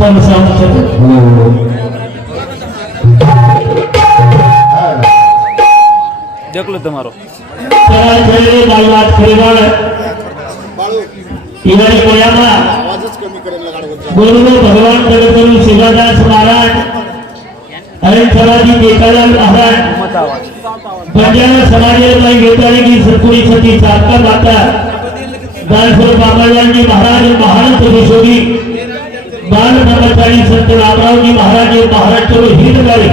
पण सांगतो देखलो तुम्हारो चला चले बालवात खरीवाळ इवारी कोयामा गुरु भगवान जगद्गुरु शिवादास महाराज अरे सराजी केकालाल महाराज बंजारा समाजाला घेताले की सतपुरी सती सातका माता दानसर बाबाजी महाराज महाराज विशोगी बाल ब्रह्मचारी संत रामरावजी महाराज महाराष्ट्र हिंद गाड़ी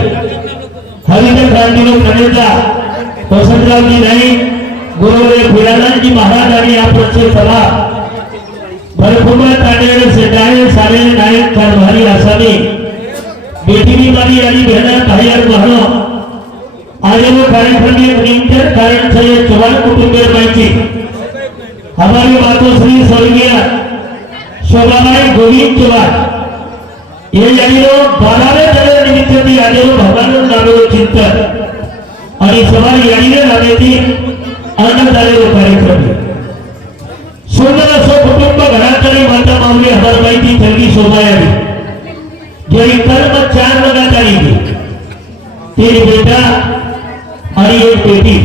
हरिजन क्रांति लोक नेता वसंतरावजी नाईक गुरुदेव फिरालालजी महाराज आणि आपले सभा भरपूर तांडेल सेटाळे सारे नाईक कारभारी आसामी बेटीनी मारी आणि भेणा भाईर बहनो आजेलो कार्यक्रम में इंटर कारण से चौहान कुटुंबीय माहिती हमारी मातोश्री स्वर्गीय शोभाबाई गोविंद चौहान ये यानीलो 12 जने निमित्त ती आजेलो भगवान नामेलो चिंतन आणि सवारी यानीले नामेती अन्नदानेलो कार्यक्रम सुंदर असो कुटुंब घरातली माता माऊली हजार माहिती थलगी शोभायावी जरी कर्म 4 लगात आली तीन बेटा आणि एक बेटी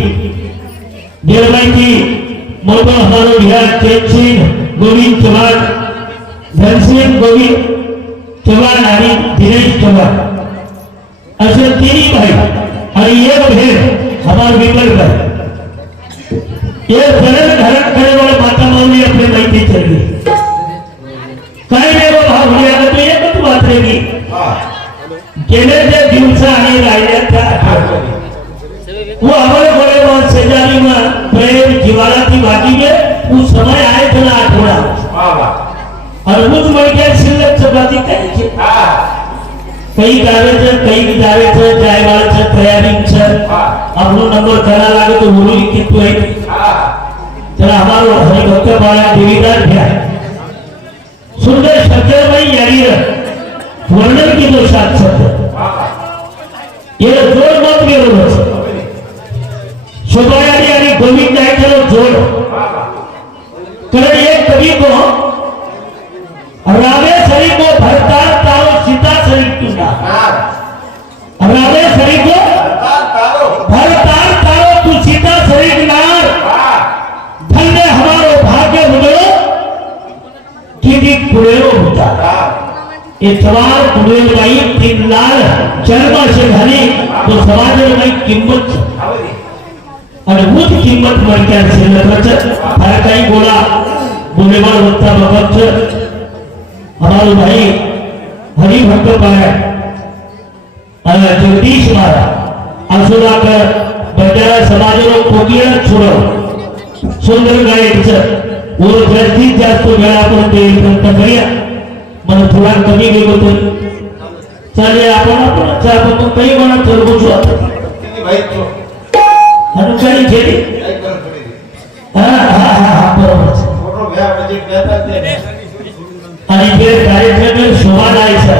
देवमाईची मोठो हजारो बिहार चैनसिंह गोविंद चौहान धनसिंह गोविंद चौहान आणि दिनेश चौहान असे तीन भाई आणि एक बहन हमार विमल भाई ये सरल धारण करने वाले माता माऊली अपने मायके चली काय नाही वो भाव होया तो एकच बात रहेगी गेले जे दिवस आणि राहिल्याचा वो हमारे बड़े बात सेजारी में प्रेम जीवाला की बाकी में वो समय आए थे ना थोड़ा और मुझ मर शिल्लक चपाती कई गावे थे जाय वाले तैयारी अपनो नंबर करा लागे तो बोलो लिखित तो है चला हमारो हरि भक्त बाला देवीदार भैया सुंदर शब्द भाई यारी वर्णन की दो साथ ये जोड़ मत गेलो शोभायानी आणि गोविंद नायकाला जोड कारण एक कवि को रामे सरी को भरतार तारो सीता सरी तुना रामे सरी को भरतार तारो तू सीता सरी नार धन्य हमारो भाग्य हुलो किदी कुळेरो होता ये सवाल कुळेर बाई 3 लाल चर्मा से घाली तो समाजाला किंमत आणि उच्च किंमत मरक्या शिल्लकच फार काही बोला बोलेबार होता बघत हमारे भाई हरि भक्त पाया जगदीश महाराज असुरा कर बंजारा समाजरो कोकिया छोड़ो सुंदर गायक वो जास्त वेळा आपण ते प्रयत्न करूया मला थोडा कमी गेलो तर चालेल आपण काही म्हणत बोलू आता अनुकारी केली बरोबर आणि फिर कार्यक्रम में शोभा लायचा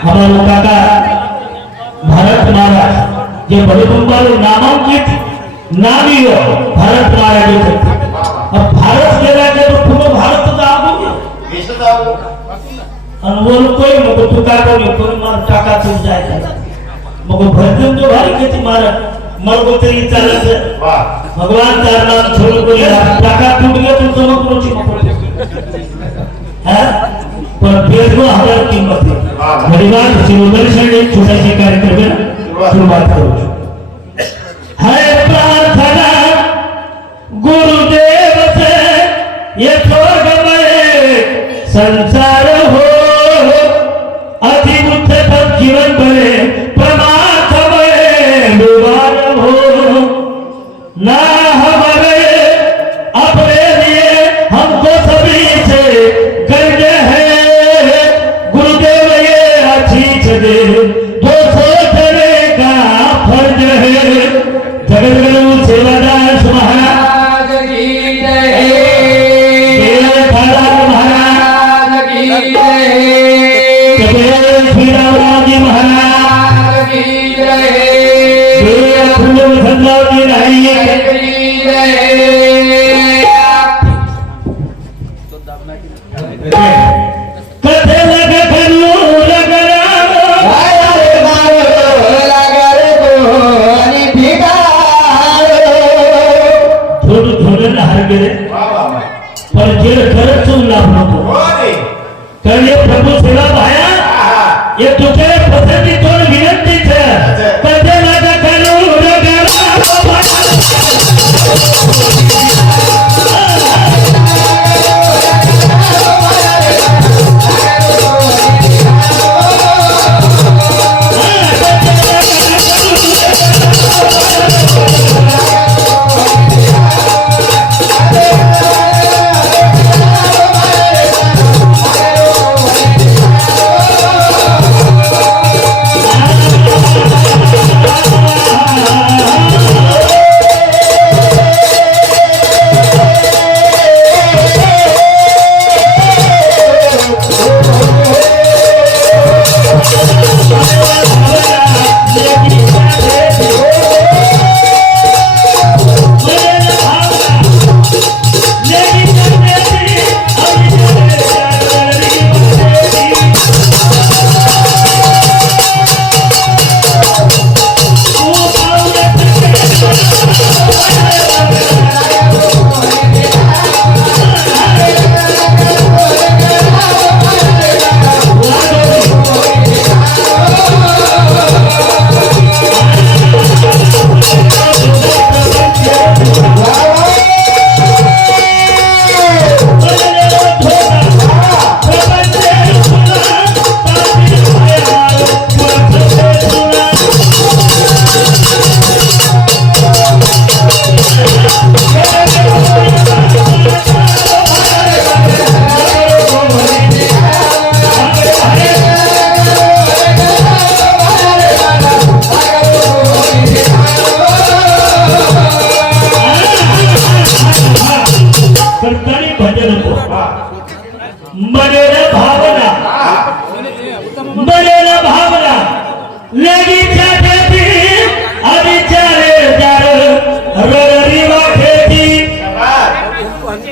हमारा काका भारत महाराज जे बलकुंबालो नामांकित नामी हो भारत महाराज अब भारत गेला के तो पूर्ण भारत का आगो देश आगो अनवल कोई मग तुका को मन टाका तू जायचा मग भजन जो भारी के मारा मरगो तरी चालत भगवान का नाम छोड़ को टाका टूट गया तो चमक रोची हां पर बेजो हजार कीमत है परिवार शिवदर्शन एक छोटा सा कार्यक्रम है शुरुआत करो है प्रार्थना गुरुदेव से ये स्वर्ग में संसार हो अति मुक्त तब जीवन बने परमात्मा में विवाद हो ना हमारे अपने लिए हमको सभी से गर्ज है गुरुदेव ये आशीष दे जो सोचने का फर्ज है जगद्गुरु सेवादास महाराज की जय महाराज की जय श्री महाराज की जय कथे लगे हे प्रभू सेवा भाया हे तुझे पसंतीतून विनंतीच पदे माझा कानू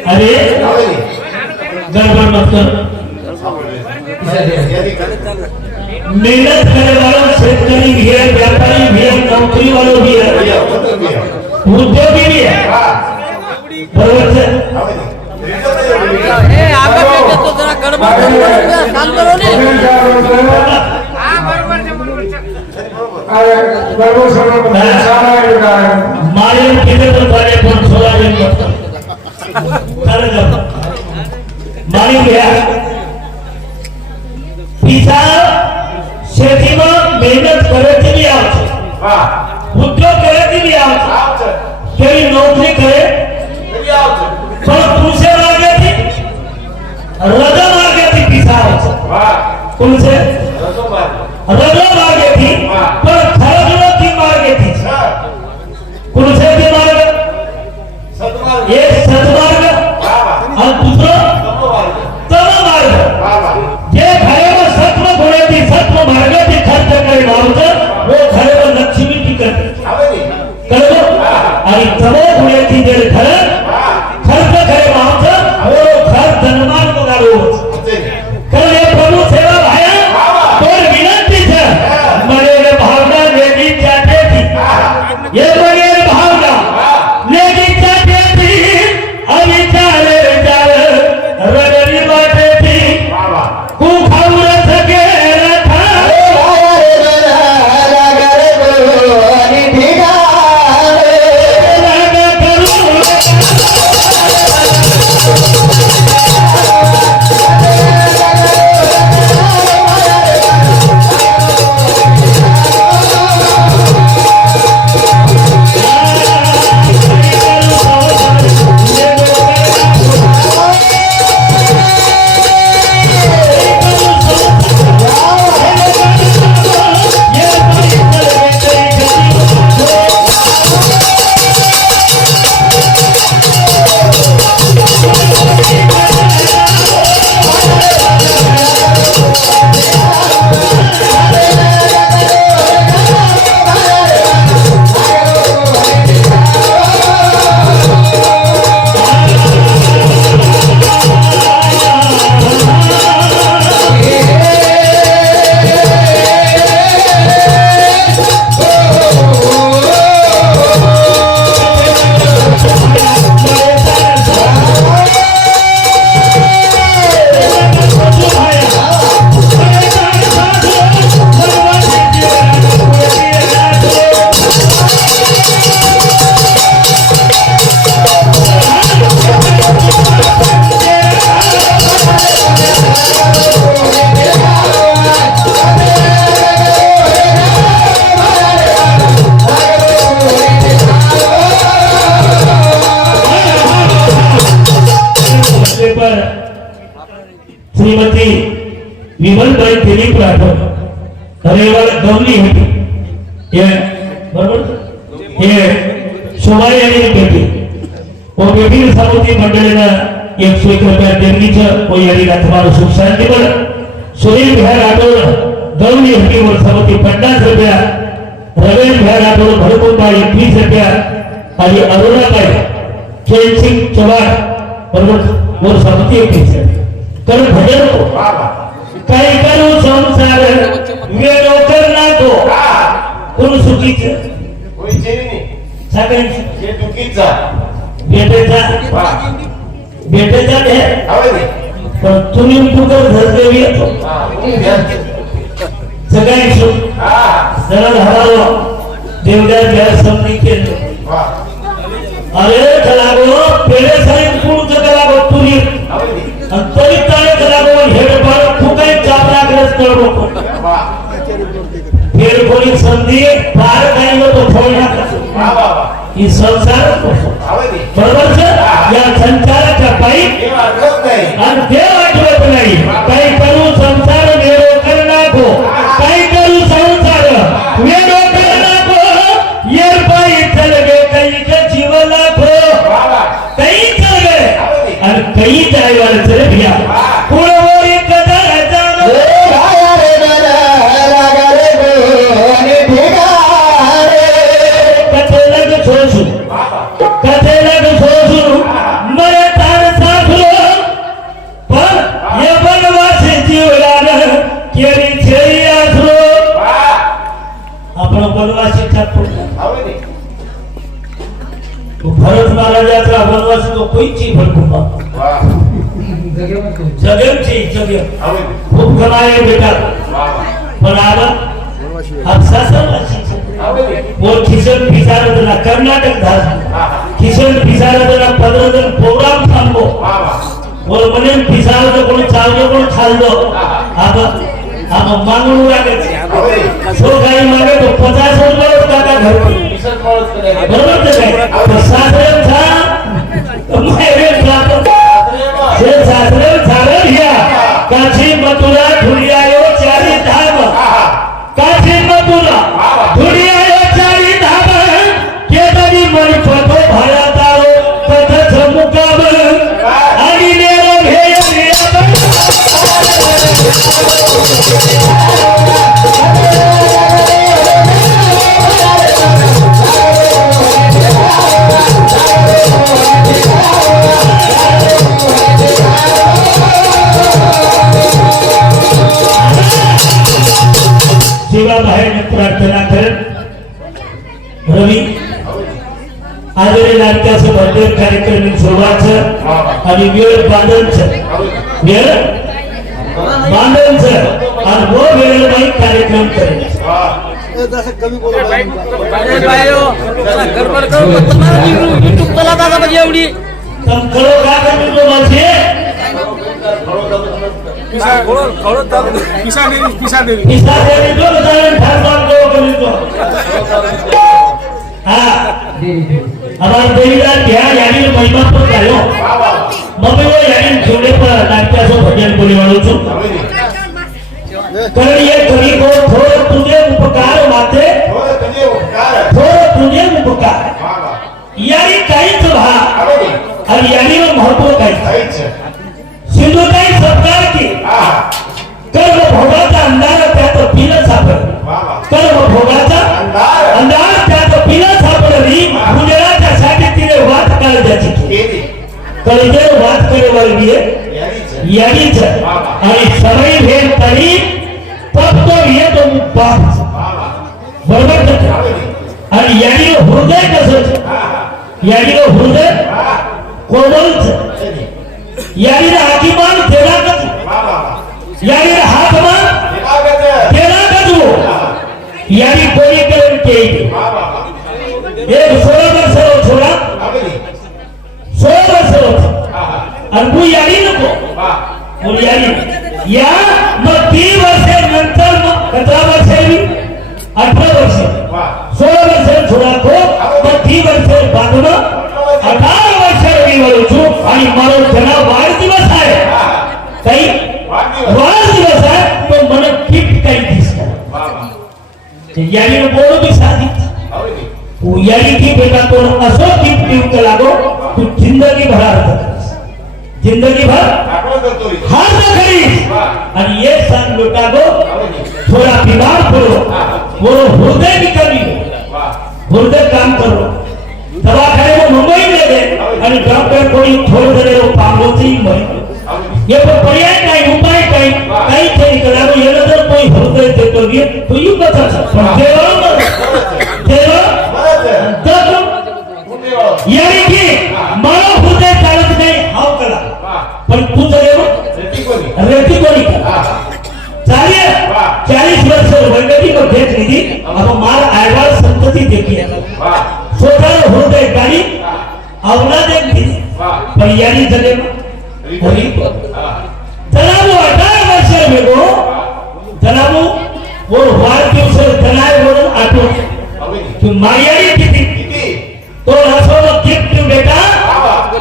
अरे गड़बड़ मत कर मेहनत करने वालों शेतकरी भी है व्यापारी भी है नौकरी वालों भी है उद्योगी भी है बरोबर से तो जरा गड़बड़ काम करो ने मारे किधर तो थाने फोन छोड़ा नहीं करता मारी गया पिता शेतीમાં મહેનત કરેથી બી આવશે ઉદ્યોગ કરેથી બી આવશે કેવી નોકરી કરે પણ પૂછે માર્ગેથી રજા માર્ગેથી પીસા આવશે કોણ છે રજા માર્ગેથી પણ ખરજોથી માર્ગેથી કોણ છે તે માર્ગ એક સદમાર્ગ और दूसरा तम मार्ग जे घरेवर सत्व गुणेती सत्व मार्गाची खर्च करे माणूस वो घरेवर लक्ष्मी टिकत कळलो आणि तमो गुणेती जे घर खर्च करे माणूस वो घर धनवान बनारो कारण हे प्रभू सेवा भाया तोर विनंती છે श्रीमती विमलबाई दिलीप राठोड रेवाड गवली होती हे बरोबर हे शोभा यांनी भेटी व भेटी समिती मंडळीनं 101 रुपया देणगीचं व यांनी तुम्हाला सुख शांती बळ सुनील बिहार राठोड गवली होती व समिती 50 रुपया रमेश बिहार राठोड भरकुंबा 21 रुपया आणि अरुणाबाई जयसिंग चव्हाण बरोबर व समिती 21 कर भजन हो काही करू संसार वेळो करना तो कोण सुखीचं सगळ्यांचं भेटेचा पण तुम्ही कुकर धरलेली येतो सगळ्यांनी सरळ हरावं देवड्या गैर समजी केलं अरे कलागो पेले साईन पूर्ण कलागो तुरी तरी ताळे कलागो हेड पर फुकाई चापला ग्रस्त करो फिर कोणी संधी पार काही तो थोडा ही संसार बरोबर છે या संसाराचा पायी आणि देव आठवत नाही काही करू संसार वेळो करना को काही करू संसार वेळो करना को ये पायी चल गए काही के जीवला को काही चल गए और काही जाय वाले चले भैया कुळवरी कदा जानो राया रे रागा रे गो आणि भिगारे कथे लग सोसू कथे लग सोसू मरे तार साखलो पण ये बनवासी जीवला केरी छेई आसरो आपण बनवासी ठाकूर तो भरत महाराजाचा वनवास तो कोईची भरकुंबा जगमची जगम खूप कमाये बेटा पण आला और किशन पिसारदना कर्नाटक धास किशन पिसारदना 15 दिन प्रोग्राम थांबो और मने पिसारद कोणी चाललो कोणी खाल्लो आप मागणू लागे सो काही मागे तो 50 रुपये काका घर बरोबर आहे सासरे था मेरे साथ जे सासरे झालं या काशी मथुरा धुळियायो चारी धाम काशी मथुरा धुळियायो चारी धाम केतरी मन पथो भया तारो पथ समुकाब आणि नेरो घेय सेवा बाहेर प्रार्थना करत रवी आजरे नाट्याचं भरपूर कार्यक्रम सुरुवात आणि वेळ बांधनचं वेळ बांधनचं आणि वो वेळ नाही कार्यक्रम करायचं कमी बोलू अरे बायो गडबड करू तुम्हाला YouTube चला दादा म्हणजे एवढी तम खरो का करतो तो माझे पिसा दे जो जान ठाकूर को करितो हां हमारे देवीला क्या यानी महिमा पर गायो मम्मी वो यानी जोड़े पर नाट्याचं भजन बोलवालो छु कारण ये करी को थोर तुझे उपकार वाते थोर तुझे उपकार यानी काहीच भा आणि यानी महत्व काहीच सिंधू काही सत्कार की कर्म भोगाचा अंधार त्यात पिलं सापड कर्म भोगाचा अंधार त्यात पिलं सापडली उजेडाच्या साठी तिने वाट काळजाची कळजे वाट करेवाली यानीच आणि समय भेद तरी फक्त येतो बाप बरोबर आणि यानी हृदय कसं यानी हृदय कोमलच यानी हाकीमान तेराकच यानी हातमान तेराकच यानी कोणी करून केली एक 16 वर्ष छोडा 16 वर्ष आणि तू यानी नको बोल यानी या मग 3 वर्षे नंतर मग 17 वर्षे 18 वर्ष 16 वर्ष छोडा को मग 3 वर्ष बांधणं 18 वर्ष आणि मारो जना वाढदिवस आहे काही यानी बोलो भी शादी वो यानी की बेटा तो असो गिफ्ट देऊ के लागो तू जिंदगी भर जिंदगी भर हार न करीस आणि ये सांग बेटा गो थोड़ा बीमार पड़ो वो हृदय की कमी हृदय काम करो दवाखाने में मुंबई में दे आणि डॉक्टर कोई थोड़ दे वो पागल से ही मरे ये पर पर्याय नहीं उपाय काही थे निकला वो ये नजर कोई हृदय दे तो ये तो यू बता देवा यानी की मला हृदय चालत नाही हाव कला पण तू जर रेती कोणी चालिए 40 वर्ष वैगती को देख लीधी अब मार आयवाल संतति देखी सोचारो हृदय गाड़ी औलाद दी पर यानी जले हरी जनाबो 18 वर्ष में वो जनाबो वो वार के उसे जनाए वो आटो तू मायारी किती तो असो गिफ्ट बेटा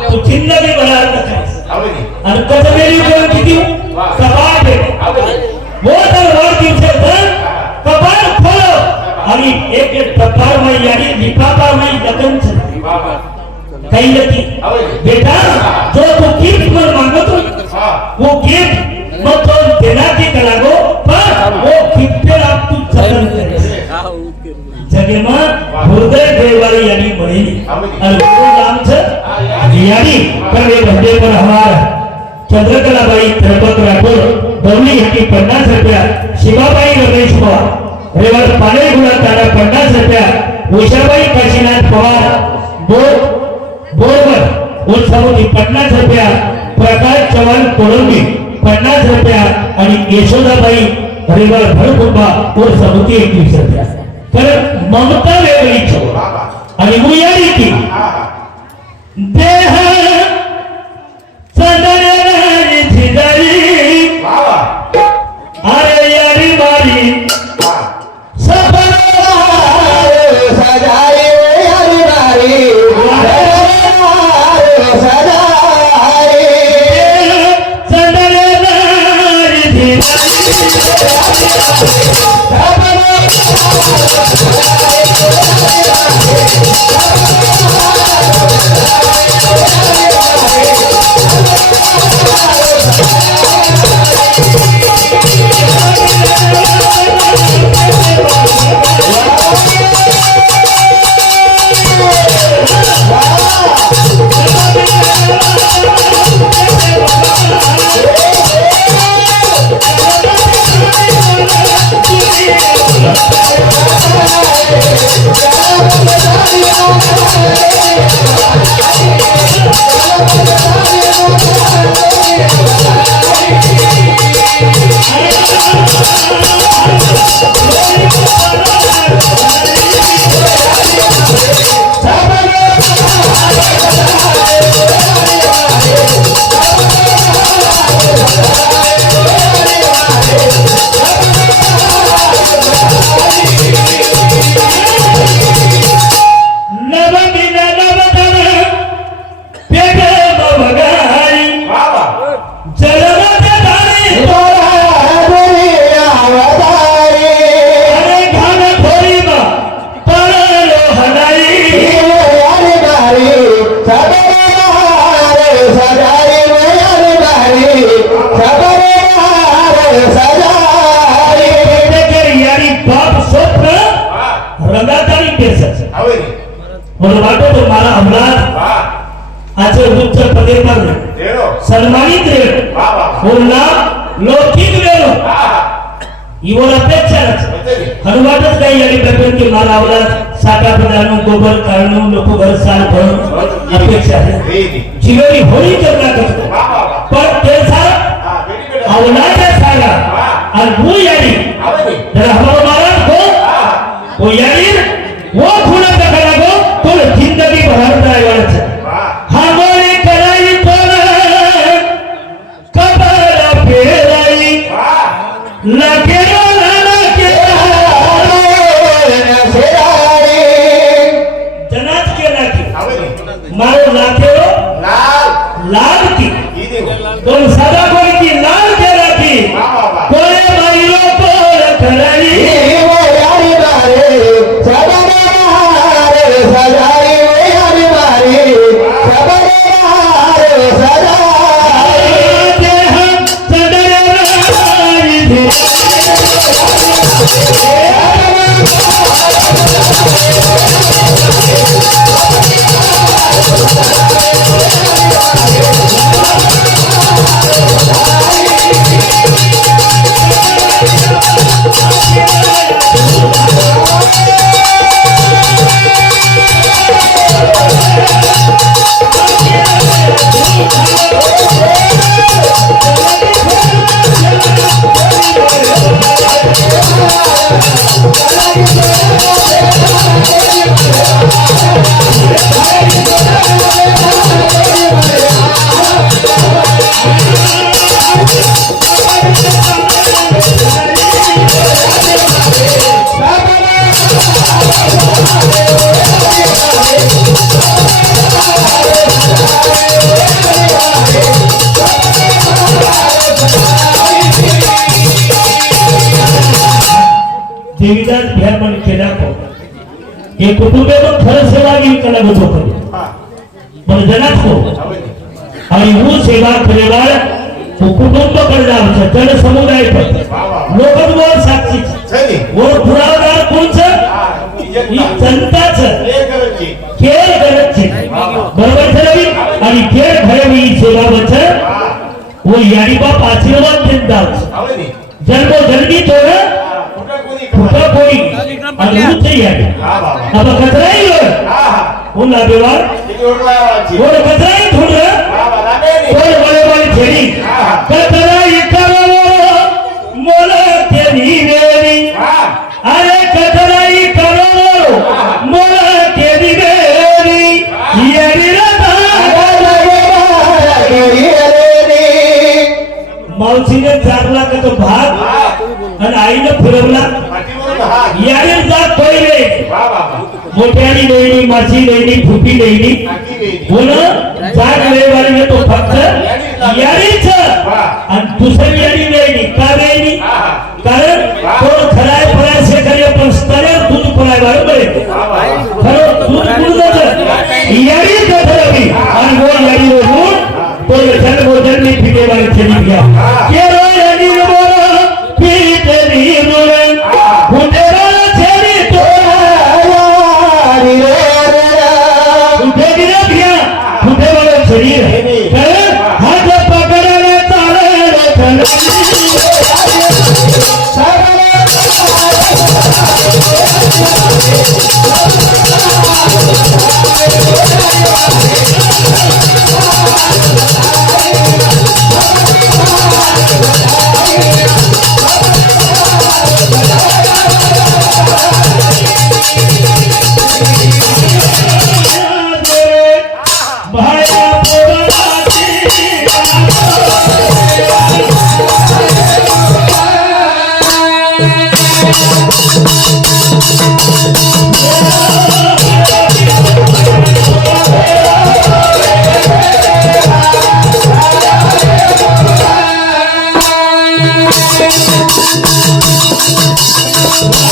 तू जिंदगी बना रखा और कजमेली को किती कबाड़ बेटा वो तर वार के उसे कबाड़ खोलो आणि एक टप्पार में यानी लिफाफा में लगन से कहीं लगी बेटा जो तू गिफ्ट पर मांगो तो वो गिफ्ट मत तो देना की कलागो पर वो गिफ्ट पे आप तू जतन करे जगे में हृदय देवाली यानी मरेली और वो नाम से यानी पर ये बंदे पर हमारा चंद्रकलाबाई तिरुपत राठोड दौली की 50 रुपया शिवाबाई रमेश पवार रेवर पाने गुणा तारा 50 रुपया उषाबाई काशीनाथ पवार बोरवर उन समुदी 50 रुपया प्रकाश चव्हाण कोळंबी 50 रुपया आणि यशोदाबाई रेवर भरकुंबा और समुदी 21 रुपया तर ममता वेगळी छो आणि मुयारी की देह चंदनाने झिजारी अरे यारी मारी सम्मानित बोलना लौकिक वेळो इवर अपेक्षा हनुमानच काही यानी प्रकरण की माला अवलाद साठा प्रदान गोबर काढणं लोक घर साल भरून अपेक्षा आहे जीवनी होळी करना करतो पण ते सारा अवलाद सारा और वो यानी जरा हमारा महाराज वो यानी वो खुला का गो तो जिंदगी भर जाएगा हमारी कराई लगे जनात के लाके मारो लाके लाल की दोन सदा कोई की लाल के लाकी कोई माइलो को कराई वो यारी बारे देवीदास भ्यामण केला को हे कुटुंबावर खरं सेवा घेऊन त्याला बसवतो पण जनात को आणि वो सेवा करेवाळ कुटुंब करणार जन समुदाय लोकच साक्षी वो पुरावदार कोणचं ही जनताच खेळ गरजचे बरोबर ठरवी आणि खेळ घडवी सेवा वच वो याडी बाप आशीर्वाद देत जाऊ जन्मोजन्मी तोड कुठं कोणी आणि उच्च याडी अब कचराई उन्हा बेवार वो कचराई थोडं कोण बरोबर खेळी कचराई करो मोला तेरी वेरी अरे कचराई करो मोला तेरी वेरी याडी मावशीने 4 लाखाचा भाग आणि आईने फिरवला याने जात पहिले मोठ्यानी लेणी मासी लेणी फुटी लेणी बोल जाग लेवारीने तो फक्त यारीच आणि दुसरी यारी लेणी का लेणी कारण तो खराय फराय से करे पण स्तरावर दूध पडाय बरोबर खरं दूध दूधच यारी ठरवली आणि वो यारी रोड तो जन्मोजन में फिटे वाले चली गया ये रो यारी बोल पीते नी रोड फुटे वाला चली तो यारी फुटे गिरा गया फुटे वाला चली है हाथ पकड़ने ताले खन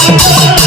Thank you.